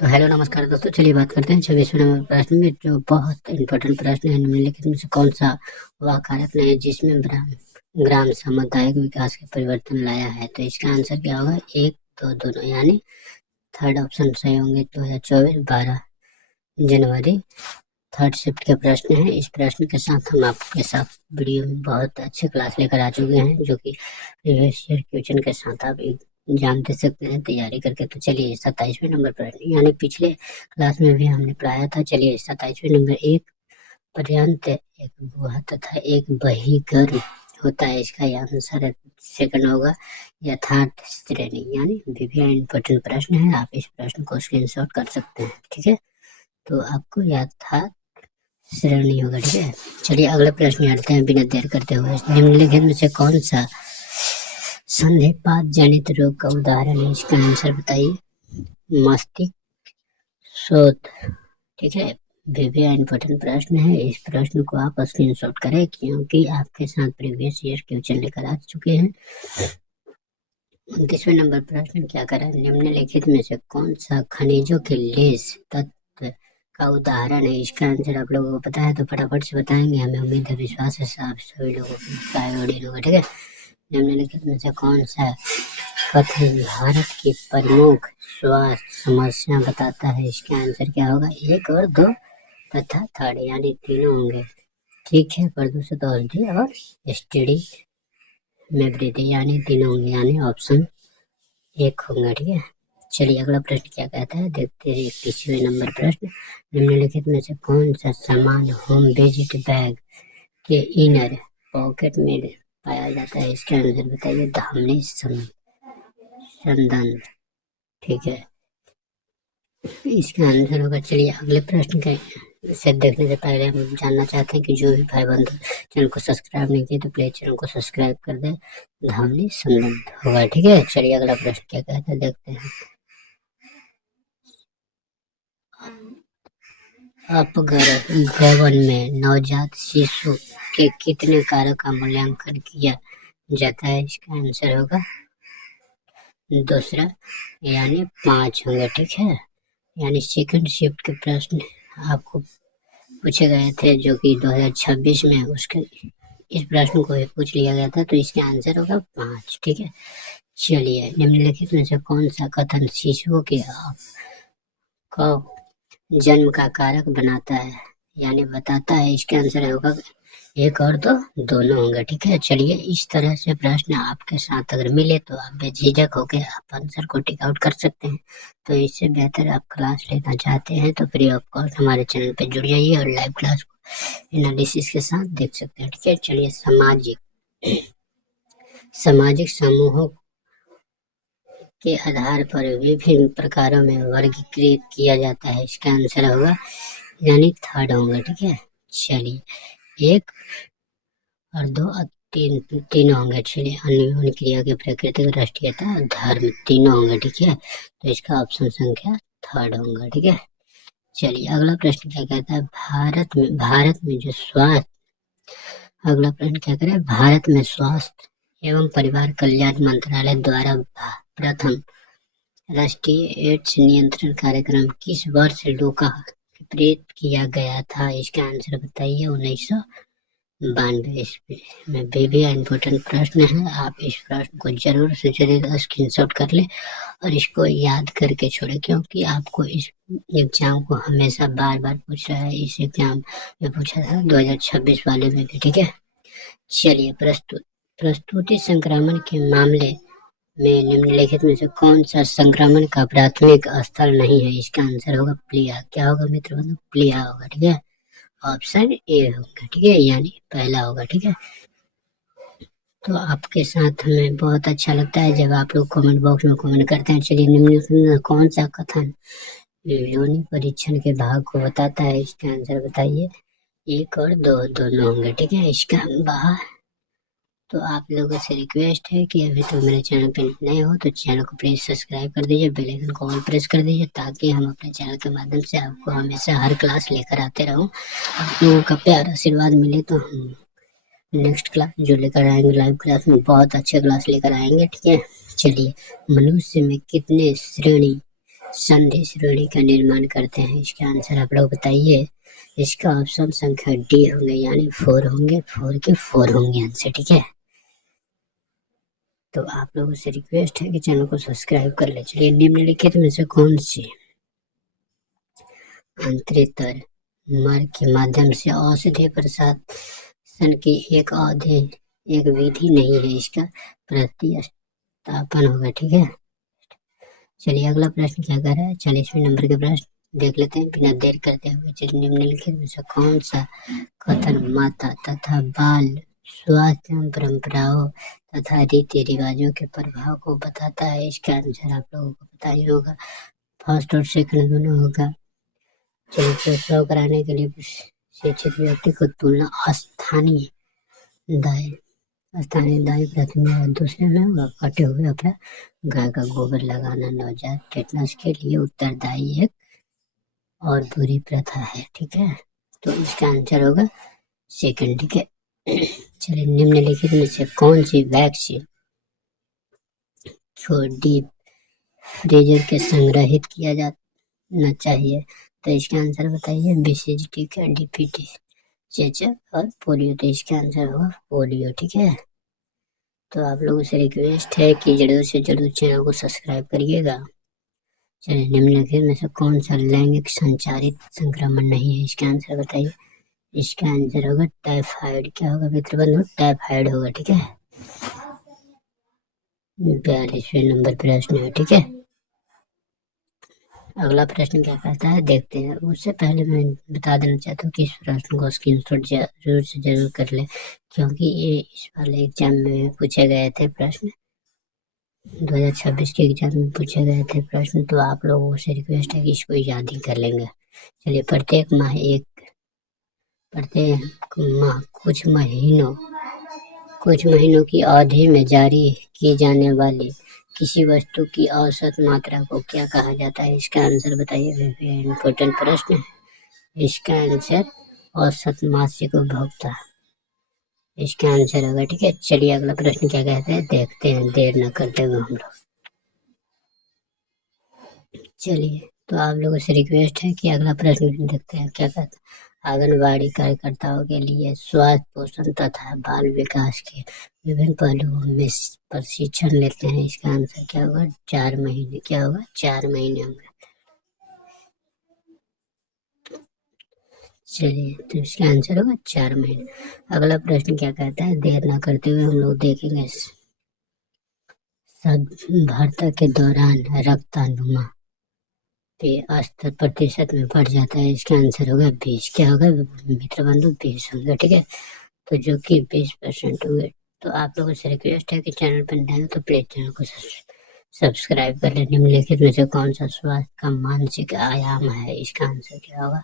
तो हेलो नमस्कार दोस्तों, चलिए बात करते हैं 26वें नंबर प्रश्न में, जो बहुत इंपॉर्टेंट प्रश्न है। निम्नलिखित में से कौन सा वह कारक नहीं है जिसमें ग्राम सामुदायिक विकास के परिवर्तन लाया है? तो इसका आंसर क्या होगा? एक, दो, दोनों, यानी थर्ड ऑप्शन सही होंगे। 2024 12 जनवरी थर्ड शिफ्ट के प्रश्न है। इस प्रश्न के साथ हम आपके साथ वीडियो में बहुत अच्छे क्लास लेकर आ चुके हैं, जो कि प्रीवियस ईयर क्वेश्चन के साथ आप एग्जाम दे सकते हैं तैयारी करके। तो चलिए 27वें नंबर प्रश्न, यानी पिछले क्लास में भी हमने पढ़ाया था। चलिए 27वें नंबर, एक पर्यंत एक गुहा तथा एक बहिर्गर्भ होता है, इसका आंसर सेकंड होगा यथार्थ श्रेणी। यानी भी इंपॉर्टेंट प्रश्न है, आप इस प्रश्न को स्क्रीनशॉट कर सकते हैं। ठीक है, तो आपको यथार्थ श्रेणी होगा। ठीक है, चलिए अगले प्रश्न आते हैं बिना देर करते हुए। निम्नलिखित में से कौन सा संधिपात जनित रोग का उदाहरण है? इसका आंसर बताइए। मस्तिष्क शोथ। ठीक है, भी इंपॉर्टेंट प्रश्न है। इस प्रश्न को आप स्क्रीनशॉट करें, क्योंकि आपके साथ प्रीवियस ईयर क्वेश्चन लेकर आ चुके हैं। 29वें नंबर प्रश्न क्या करें? निम्नलिखित में से कौन सा खनिजों के लेस तत्व का उदाहरण है? इसका आंसर आप लोगों को पता है तो फटाफट से बताएंगे। हमें उम्मीद है, विश्वास है आप सभी लोगों को आयोडीन होगा। ठीक है, निम्नलिखित में से कौन सा कथन भारत की प्रमुख स्वास्थ्य समस्या बताता है? इसका आंसर क्या होगा? एक और दो तथा थर्ड, यानी तीनों होंगे। ठीक है, प्रदूषित औषधि और एसटीडी में वृद्धि, यानी तीनों होंगे, यानी ऑप्शन एक होगा। ठीक है, चलिए अगला प्रश्न क्या कहता है, देखते हैं। 21वें नंबर प्रश्न, निम्नलिखित में से कौन सा सामान होम विजिट बैग के इनर पॉकेट में पाया जाता है? इसका आंसर बताइए। धामनी संदन। ठीक है, इसका आंसर होगा। चलिए अगले प्रश्न का से देखने से पहले हम जानना चाहते हैं कि जो भी भाई बंधु चैनल को सब्सक्राइब नहीं किए तो प्लीज चैनल को सब्सक्राइब कर दे। धामनी संबंध होगा। ठीक है, चलिए अगला प्रश्न क्या कहता है, देखते हैं। अपगर्भन में नवजात शिशु के कितने कारक का मूल्यांकन किया जाता है? इसका आंसर होगा दूसरा, यानी 5 होंगे। ठीक है, यानी सेकंड शिफ्ट के प्रश्न आपको पूछे गए थे, जो कि 2026 में उसके इस प्रश्न को भी पूछ लिया गया था। तो इसका आंसर होगा 5। ठीक है, चलिए निम्नलिखित में से कौन सा कथन शिशुओं के को जन्म का कारक बनाता है, यानी बताता है? इसका आंसर होगा एक और दो, दोनों होंगे। ठीक है, चलिए इस तरह से प्रश्न आपके साथ अगर मिले तो आप बेझिझक होकर आप आंसर को टिक आउट कर सकते हैं। तो इससे बेहतर आप क्लास लेना चाहते हैं तो फ्री ऑफ कॉस्ट हमारे चैनल पे जुड़ जाइए और लाइव क्लास को एनालिसिस के साथ देख सकते हैं। ठीक है, चलिए सामाजिक समूहों के आधार पर विभिन्न प्रकारों में वर्गीकृत किया जाता है। इसका आंसर होगा, यानी थर्ड होगा। ठीक है, चलिए एक और दो और तीन होंगे। चलिए अन्य क्रिया की प्रकृति, राष्ट्रीयता, धर्म, तीनों होंगे। ठीक है, तो इसका ऑप्शन संख्या थर्ड होगा। ठीक है, चलिए अगला प्रश्न क्या कहता है, भारत में जो स्वास्थ्य अगला प्रश्न क्या करें, भारत में स्वास्थ्य एवं परिवार कल्याण मंत्रालय द्वारा प्रथम राष्ट्रीय एड्स नियंत्रण कार्यक्रम किस वर्ष लोकार्पित किया गया था? इसका आंसर बताइए। 1992 ईस्वी में। भी इम्पोर्टेंट प्रश्न है, आप इस प्रश्न को जरूर से जरूर स्क्रीनशॉट कर ले और इसको याद करके छोड़े, क्योंकि आपको इस एग्जाम को हमेशा बार बार पूछ रहा है। इस एग्जाम में पूछा था 2026 वाले में भी। ठीक है, चलिए प्रस्तुति संक्रमण के मामले में निम्नलिखित में से कौन सा संक्रमण का प्राथमिक स्थल नहीं है? इसका आंसर होगा प्लिया। क्या होगा मित्र बंधु? प्लिया होगा। ठीक है, ऑप्शन ए होगा। ठीक है, यानी पहला होगा। ठीक है, तो आपके साथ हमें बहुत अच्छा लगता है जब आप लोग कमेंट बॉक्स में कमेंट करते हैं। चलिए निम्नलिखित में कौन सा कथन योनि परीक्षण के भाग को बताता है? इसका आंसर बताइए। एक और दो, दोनों होंगे। ठीक है, इसका बाहर तो आप लोगों से रिक्वेस्ट है कि अभी तो मेरे चैनल पे नए हो तो चैनल को प्लीज सब्सक्राइब कर दीजिए, बेल आइकन को ऑल प्रेस कर दीजिए, ताकि हम अपने चैनल के माध्यम से आपको हमेशा हर क्लास लेकर आते रहूं। आप लोगों का प्यार आशीर्वाद मिले तो हम नेक्स्ट क्लास जो लेकर आएंगे लाइव क्लास में बहुत अच्छे क्लास लेकर आएंगे। ठीक है, चलिए मनुष्य में कितने श्रेणी संधि श्रेणी का निर्माण करते हैं? इसका आंसर आप लोग बताइए। इसका ऑप्शन संख्या डी होंगे, यानी 4 होंगे, 4 के 4 होंगे आंसर, ठीक है। तो आप लोगों से रिक्वेस्ट है कि चैनल को सब्सक्राइब कर ले। चलिए, निम्नलिखित में से कौन सी अंतरितर मार्ग के माध्यम से औषधि प्रशासन की एक विधि नहीं है? इसका प्रतिस्थापन होगा, ठीक है। चलिए, अगला प्रश्न क्या कर रहा है, 40वें नंबर के प्रश्न देख लेते हैं बिना देर करते हुए। चलिए, निम्नलिखित में से कौन सा कथन माता तथा बाल स्वास्थ्य एवं परंपराओं तथा रीति रिवाजों के प्रभाव को बताता है? इसका आंसर आप लोगों को पता ही होगा, फर्स्ट और सेकंड दोनों होगा। चलिए, प्रसव कराने के लिए शिक्षित व्यक्ति को तुलना स्थानीय दाई प्रथम और दूसरे में होगा कटे हुए अपना गाय का गोबर लगाना नवजात टेटनस के लिए उत्तरदायी है और बुरी प्रथा है, ठीक है। तो इसका आंसर होगा सेकंड, ठीक है। चलिए, निम्नलिखित में से कौन सी वैक्सीन को डीप फ्रीजर के संग्रहित किया जाना चाहिए? तो इसका आंसर बताइए। BCG, ठीक है, DPT, चेचक और पोलियो। तो इसका आंसर होगा पोलियो, ठीक है। तो आप लोगों से रिक्वेस्ट है कि जरूर से जरूर चैनल को सब्सक्राइब करिएगा। चलिए, निम्नलिखित में से कौन सा लैंगिक संचारित संक्रमण नहीं है? इसका आंसर बताइए। इसका आंसर होगा टाइफाइड। क्या होगा मित्र बंधु? टाइफाइड होगा, ठीक है। 42वें नंबर प्रश्न है, ठीक है। अगला प्रश्न क्या कहता है, देखते हैं। उससे पहले मैं बता देना चाहता हूँ कि इस प्रश्न को स्क्रीनशॉट जरूर से जरूर कर ले, क्योंकि ये इस वाले एग्जाम में पूछे गए थे प्रश्न, 2026 के एग्जाम में पूछे गए थे प्रश्न। तो आप लोगों से रिक्वेस्ट है कि इसको याद ही कर लेंगे। चलिए, प्रत्येक माह कुछ महीनों की अवधि में जारी की जाने वाली किसी वस्तु की औसत मात्रा को क्या कहा जाता है? इसका आंसर बताइए। वेरी इम्पोर्टेंट प्रश्न है। इसका आंसर औसत मासिक उपभोक्ता, इसका आंसर होगा, ठीक है। चलिए, अगला प्रश्न क्या कहते हैं, देखते हैं देर न करते हुए हम लोग। चलिए, तो आप लोगों से रिक्वेस्ट है कि अगला प्रश्न देखते हैं क्या कहते हैं। आंगनबाड़ी कार्यकर्ताओं के लिए स्वास्थ्य पोषण तथा बाल विकास के विभिन्न पहलुओं में प्रशिक्षण लेते हैं? इसका आंसर क्या होगा? 4 महीने। क्या होगा? 4 महीने होंगे। चलिए, तो इसका आंसर होगा 4 महीने। अगला प्रश्न क्या कहता है, देर न करते हुए हम लोग देखेंगे। सदभावना के दौरान रक्तानुमा पे 80% में बढ़ जाता है? इसका आंसर होगा 20। क्या होगा मित्र बंधु? 20 होगा, ठीक है। तो जो कि 20% हुए। तो आप लोगों से रिक्वेस्ट है कि चैनल पर नए हो तो प्लीज चैनल को सब्सक्राइब कर ले। निम्नलिखित में से कौन सा स्वास्थ्य का मानसिक आयाम है? इसका आंसर क्या होगा?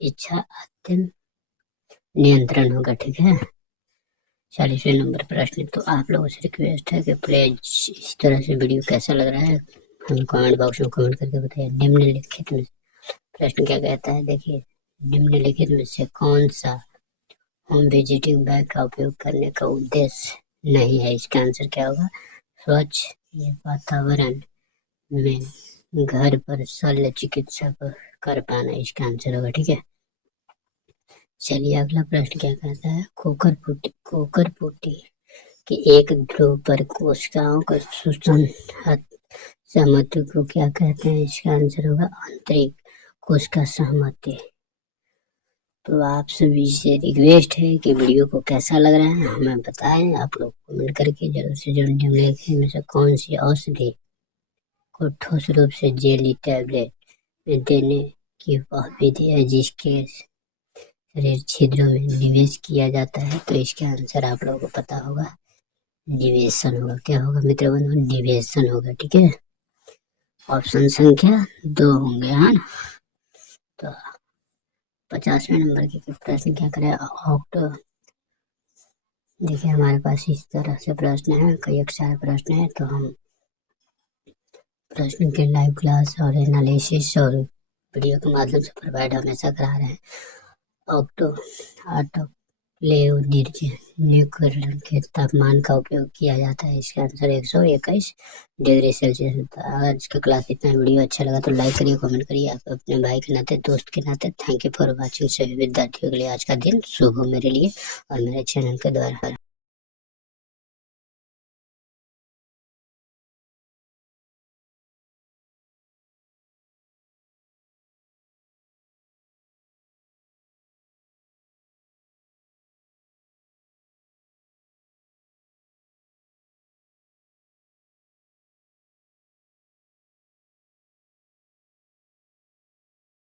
इच्छा आत्म नियंत्रण होगा, ठीक है। 40वें नंबर प्रश्न। तो आप लोगों से रिक्वेस्ट है कि प्लीज इस तरह से वीडियो कैसा लग रहा है हमें कमेंट बॉक्स में कमेंट करके बताइए। निम्नलिखित में प्रश्न क्या कहता है, देखिए। निम्नलिखित में से कौन सा होम विजिटिंग बैग का उपयोग करने का उद्देश्य नहीं है? इसका आंसर क्या होगा? स्वच्छ वातावरण में घर पर शल्य चिकित्सा कर पाना, इसका आंसर होगा, ठीक है। चलिए, अगला प्रश्न क्या कहता है, कोकर पुटी के एक ध्रुव पर कोशिकाओं का सहमति को क्या कहते हैं? इसका आंसर होगा आंतरिक कोशिका सहमति। तो आप सभी से रिक्वेस्ट है कि वीडियो को कैसा लग रहा है हमें बताएं, आप लोग कमेंट करके जरूर से जरूर। निम्नलिखित में से कौन सी औषधि को ठोस रूप से जेली टैबलेट में देने की वह विधि है जिसके शरीर छिद्रों में निवेश किया जाता है? तो इसका आंसर आप लोगों को पता होगा, निवेशन होगा। क्या होगा मित्र बंधु? निवेशन होगा, ठीक है। ऑप्शन संख्या 2 होंगे, हाँ। तो 50वें नंबर के प्रश्न क्या करें, ऑक्टो। देखिए, हमारे पास इस तरह से प्रश्न है, कई सारे प्रश्न है। तो हम प्रश्न के लाइव क्लास और एनालिसिस और वीडियो के माध्यम से प्रोवाइड हमेशा करा रहे हैं। ऑक्टो लेओनीकरण के तापमान का उपयोग किया जाता है। इसका आंसर 121 डिग्री सेल्सियस होता है। आज का क्लास इतना। वीडियो अच्छा लगा तो लाइक करिए, कमेंट करिए। आप अपने भाई के नाते, दोस्त के नाते थैंक यू फॉर वॉचिंग। सभी विद्यार्थियों के लिए आज का दिन शुभ हो मेरे लिए और मेरे चैनल के द्वारा।